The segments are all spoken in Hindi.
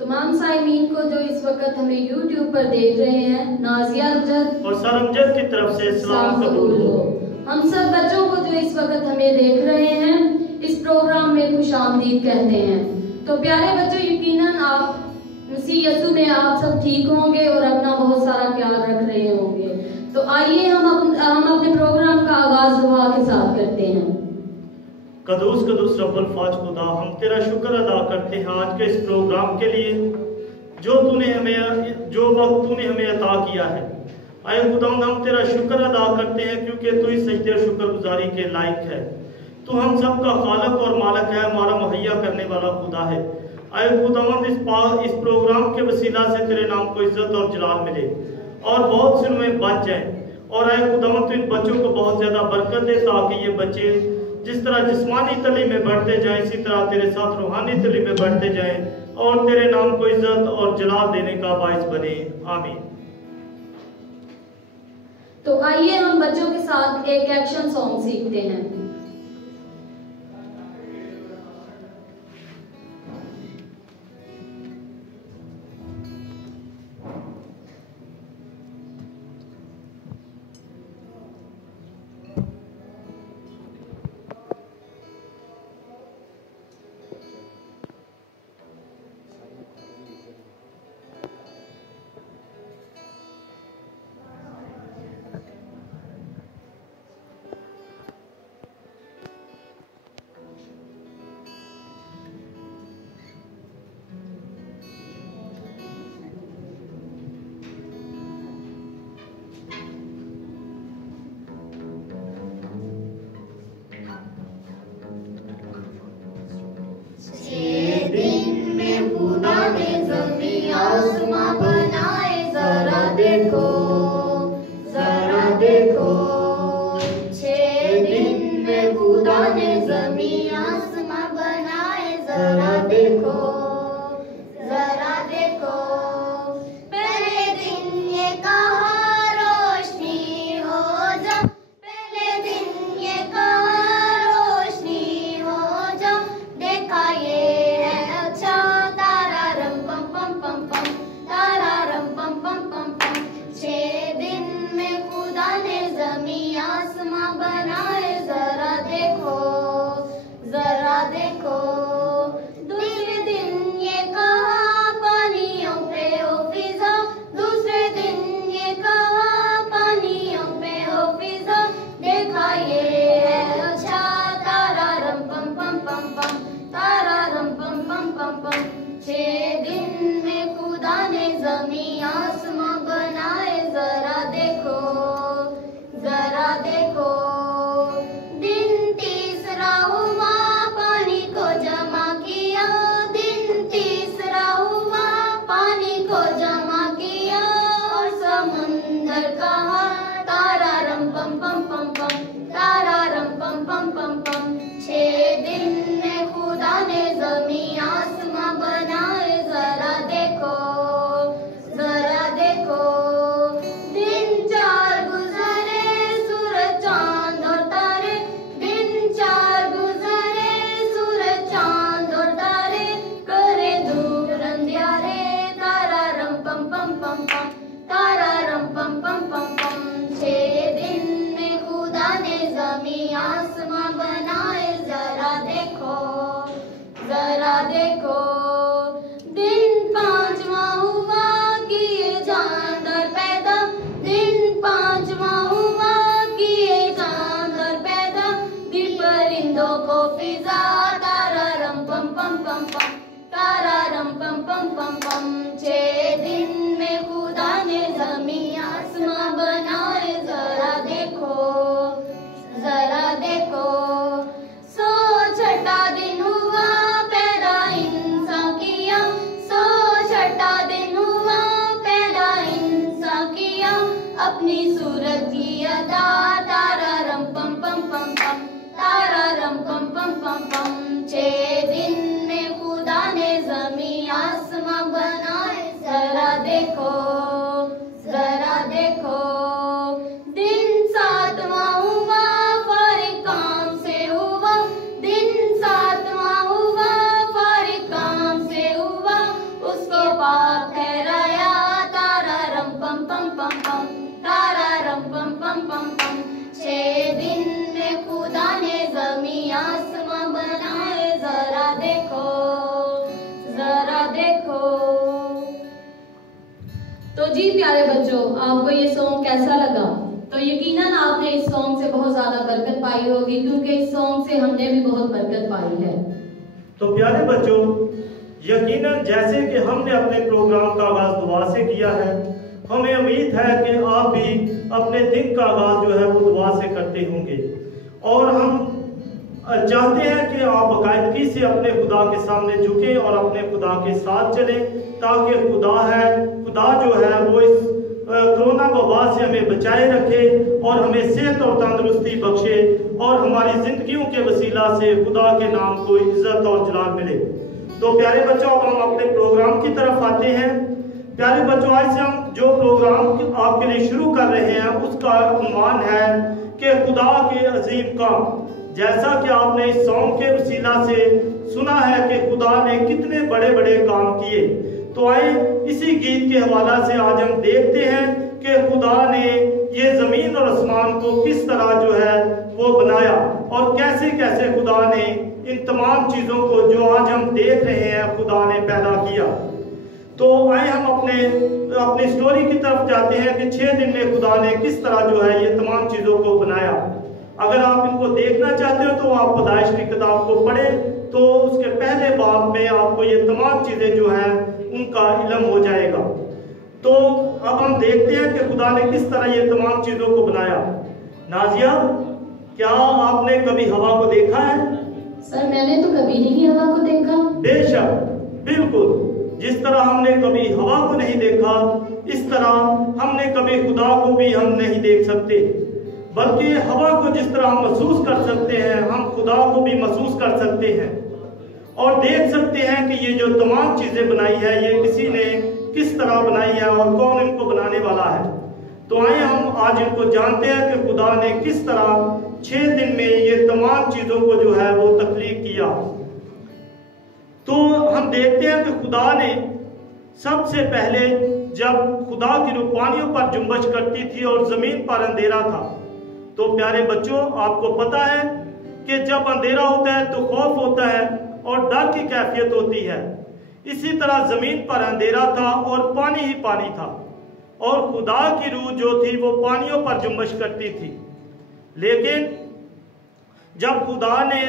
तमाम साइमीन को जो इस वक्त हमें YouTube पर देख रहे हैं, नाजिया अमजद और सर अमजद की तरफ से सलाम कबूल हो। हम सब बच्चों को जो इस वक्त हमें देख रहे हैं, इस प्रोग्राम में खुशामदीद कहते हैं। तो प्यारे बच्चों, यकीनन आप मसीह यीशु में आप सब ठीक होंगे और अपना बहुत सारा ख्याल रख रहे होंगे। तो आइए हम अपने प्रोग्राम का आगाज दुआ के साथ करते हैं। कदूस कदूस रब्बुल फाज खुदा, हम तेरा शुक्र अदा करते हैं आज के इस प्रोग्राम के लिए जो वक्त तूने हमें अता किया है। आए खुदावंद, हम तेरा शुक्र अदा करते हैं क्योंकि तू इस सजदे और शुक्रगुजारी के लायक है। तू हम सब का खालक और मालक है, हमारा मुहैया करने वाला खुदा है। आए खुदावंद, इस प्रोग्राम के वसीला से तेरे नाम को इज्जत और जलाल मिले और बहुत से में बच जाए। और आए खुदावंद, तू इन बच्चों को बहुत ज्यादा बरकत दे ताकि ये बच्चे जिस तरह जिस्मानी तली में बढ़ते जाएं, इसी तरह तेरे साथ रूहानी तली में बढ़ते जाएं और तेरे नाम को इज्जत और जलाल देने का बाइस बने। आमीन। तो आइए हम बच्चों के साथ एक एक्शन सॉन्ग सीखते हैं। देखो। तो जी प्यारे बच्चों, आपको ये सॉन्ग कैसा लगा? तो यकीनन आपने इस सॉन्ग से बहुत ज्यादा बरकत पाई होगी, क्योंकि इस सॉन्ग से हमने भी बहुत बरकत पाई है। तो प्यारे बच्चों, यकीनन जैसे कि हमने अपने प्रोग्राम का आगाज दुआ से किया है, हमें उम्मीद है कि आप भी अपने दिन का आगाज जो है वो दुआ से करते होंगे। और हम चाहते हैं कि आप बाकायदगी से अपने खुदा के सामने झुकें और अपने खुदा के साथ चलें, ताकि खुदा जो है वो इस कोरोना वबा से हमें बचाए रखे और हमें सेहत और तंदुरुस्ती बख्शे और हमारी जिंदगियों के वसीला से खुदा के नाम को इज्जत और जलाल मिले। तो प्यारे बच्चों, अब हम अपने प्रोग्राम की तरफ आते हैं। प्यारे बच्चों, आज से हम जो प्रोग्राम आपके लिए शुरू कर रहे हैं उसका उन्वान है कि खुदा के अजीम काम। जैसा कि आपने इस सॉन्ग के वसीला से सुना है कि खुदा ने कितने बड़े बड़े काम किए, तो आए इसी गीत के हवाला से आज हम देखते हैं कि खुदा ने ये जमीन और आसमान को किस तरह जो है वो बनाया और कैसे कैसे खुदा ने इन तमाम चीजों को जो आज हम देख रहे हैं खुदा ने पैदा किया। तो आए हम अपनी स्टोरी की तरफ जाते हैं कि 6 दिन में खुदा ने किस तरह जो है ये तमाम चीजों को बनाया। अगर आप इनको देखना चाहते हो तो आप पैदाइश की किताब को पढ़ें, तो उसके पहले बाब में आपको ये तमाम चीजें जो हैं उनका इल्म हो जाएगा। तो अब हम देखते हैं कि खुदा ने किस तरह ये तमाम चीजों को बनाया। नाजिया, क्या आपने कभी हवा को देखा है? सर, मैंने तो कभी नहीं हवा को देखा। बेशक, बिल्कुल, जिस तरह हमने कभी हवा को नहीं देखा, इस तरह हमने कभी खुदा को भी हम नहीं देख सकते, बल्कि हवा को जिस तरह हम महसूस कर सकते हैं, हम खुदा को भी महसूस कर सकते हैं और देख सकते हैं कि ये जो तमाम चीजें बनाई है ये किसी ने किस तरह बनाई है और कौन इनको बनाने वाला है। तो आए हम आज इनको जानते हैं कि खुदा ने किस तरह 6 दिन में ये तमाम चीजों को जो है वो तख्लीक किया। तो हम देखते हैं कि खुदा ने सबसे पहले, जब खुदा की रूह पानियों पर जुम्बश करती थी और जमीन पर अंधेरा था, तो प्यारे बच्चों आपको पता है कि जब अंधेरा होता है तो खौफ होता है और डर की कैफियत होती है। इसी तरह जमीन पर अंधेरा था और पानी ही पानी था और खुदा की रूह जो थी वो पानियों पर जुम्बश करती थी। लेकिन जब खुदा ने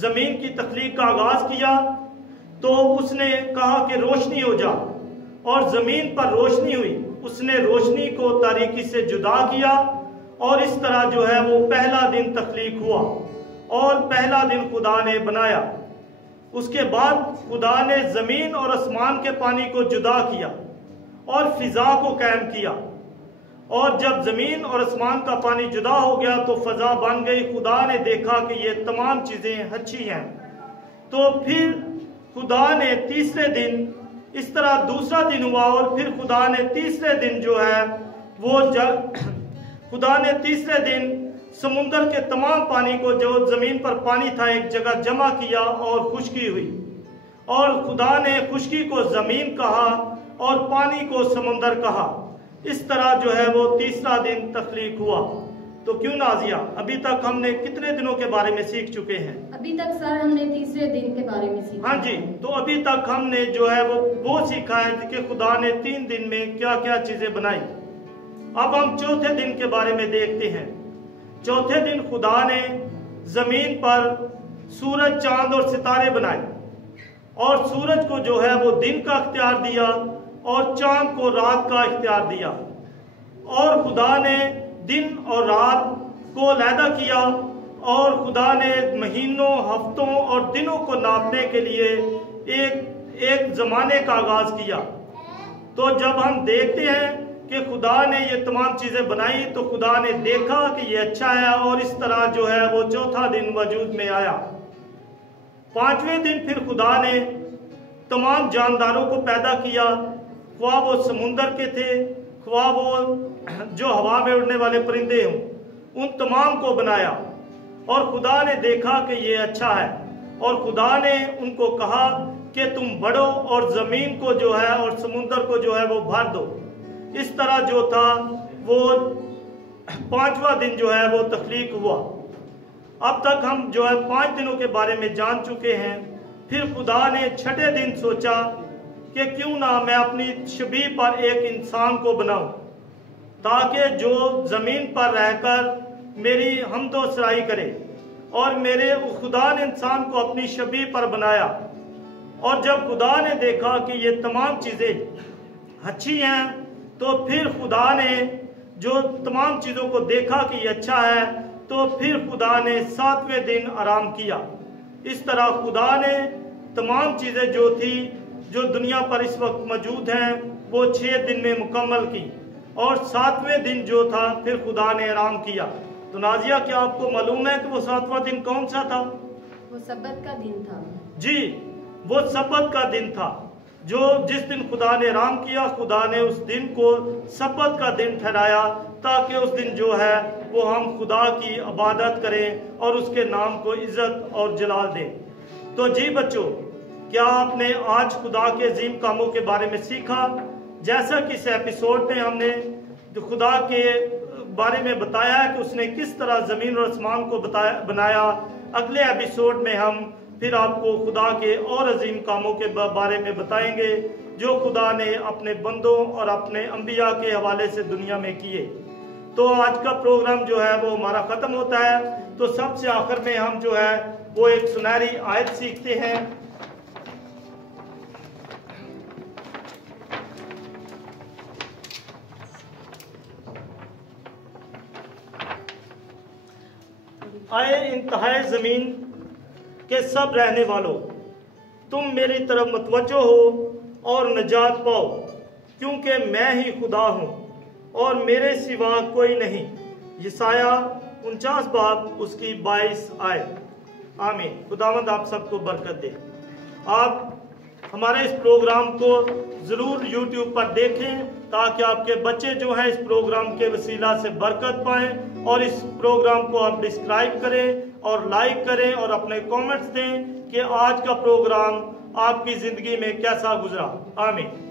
जमीन की तख्लीक का आगाज किया तो उसने कहा कि रोशनी हो जा, और जमीन पर रोशनी हुई। उसने रोशनी को तारीकी से जुदा किया और इस तरह जो है वो पहला दिन तख्लीक हुआ और पहला दिन खुदा ने बनाया। उसके बाद खुदा ने जमीन और आसमान के पानी को जुदा किया और फिजा को कायम किया, और जब जमीन और आसमान का पानी जुदा हो गया तो फजा बन गई। खुदा ने देखा कि ये तमाम चीजें अच्छी हैं। तो फिर खुदा ने तीसरे दिन, इस तरह दूसरा दिन हुआ और फिर खुदा ने तीसरे दिन जो है वो खुदा ने तीसरे दिन समुंदर के तमाम पानी को, जो जमीन पर पानी था, एक जगह जमा किया और खुश्की हुई, और खुदा ने खुश्की को जमीन कहा और पानी को समुंदर कहा। इस तरह जो है वो तीसरा दिन तख्लीक हुआ। तो क्यों नाजिया, अभी तक हमने कितने दिनों के बारे में सीख चुके हैं? अभी तक सर हमने तीसरे दिन के बारे में सीखा। हाँ जी, तो अभी तक हमने जो है वो सीखा है कि खुदा ने 3 दिन में क्या क्या चीजें बनाई। अब हम चौथे दिन के बारे में देखते हैं। चौथे दिन खुदा ने जमीन पर सूरज, चांद और सितारे बनाए, और सूरज को जो है वो दिन का इख्तियार दिया और चांद को रात का इख्तियार दिया, और खुदा ने दिन और रात को अलहदा किया, और खुदा ने महीनों, हफ्तों और दिनों को नापने के लिए एक जमाने का आगाज किया। तो जब हम देखते हैं कि खुदा ने ये तमाम चीजें बनाई तो खुदा ने देखा कि ये अच्छा है, और इस तरह जो है वो चौथा दिन वजूद में आया। 5वें दिन फिर खुदा ने तमाम जानदारों को पैदा किया, ख्वाह वो समुंदर के थे, ख्वाह वो जो हवा में उड़ने वाले परिंदे हों, उन तमाम को बनाया, और खुदा ने देखा कि ये अच्छा है। और खुदा ने उनको कहा कि तुम बढ़ो और जमीन को जो है और समुंदर को जो है वो भर दो। इस तरह जो था वो 5वां दिन जो है वो तख्लीक हुआ। अब तक हम जो है 5 दिनों के बारे में जान चुके हैं। फिर खुदा ने 6ठे दिन सोचा कि क्यों ना मैं अपनी शबीह पर एक इंसान को बनाऊं, ताकि जो ज़मीन पर रहकर मेरी हमदोसराई करे। और मेरे खुदा ने इंसान को अपनी शबीह पर बनाया, और जब खुदा ने देखा कि ये तमाम चीज़ें अच्छी हैं, तो फिर खुदा ने जो तमाम चीज़ों को देखा कि ये अच्छा है, तो फिर खुदा ने 7वें दिन आराम किया। इस तरह खुदा ने तमाम चीज़ें जो थी, जो दुनिया पर इस वक्त मौजूद हैं, वो 6 दिन में मुकम्मल की, और 7वें दिन जो था फिर खुदा ने आराम किया। तो नाजिया, क्या आपको मालूम है कि वो 7वां दिन कौन सा था? वो सब्बत का दिन था। जी, वो सब्बत का दिन था। जो जिस दिन खुदा ने आराम किया, खुदा ने उस दिन को सब्बत का दिन ठहराया, ताकि उस दिन जो है वो हम खुदा की इबादत करें और उसके नाम को इज्जत और जलाल दें। तो जी बच्चों, क्या आपने आज खुदा के अजीम कामों के बारे में सीखा? जैसा कि इस एपिसोड में हमने जो खुदा के बारे में बताया है कि उसने किस तरह ज़मीन और आसमान को बनाया, अगले एपिसोड में हम फिर आपको खुदा के और अजीम कामों के बारे में बताएंगे जो खुदा ने अपने बंदों और अपने अंबिया के हवाले से दुनिया में किए। तो आज का प्रोग्राम जो है वो हमारा ख़त्म होता है। तो सबसे आखिर में हम जो है वो एक सुनहरी आयत सीखते हैं। आए इंतहाई ज़मीन के सब रहने वालों, तुम मेरी तरफ मतवज्जो हो और नजात पाओ, क्योंकि मैं ही खुदा हूँ और मेरे सिवा कोई नहीं। यसाया 49 बाब उसकी 22 आयत। आमीन। खुदावंद आप सबको बरकत दे। आप हमारे इस प्रोग्राम को ज़रूर YouTube पर देखें, ताकि आपके बच्चे जो हैं इस प्रोग्राम के वसीला से बरकत पाएं, और इस प्रोग्राम को आप डिस्क्राइब करें और लाइक करें और अपने कमेंट्स दें कि आज का प्रोग्राम आपकी ज़िंदगी में कैसा गुजरा। आमीन।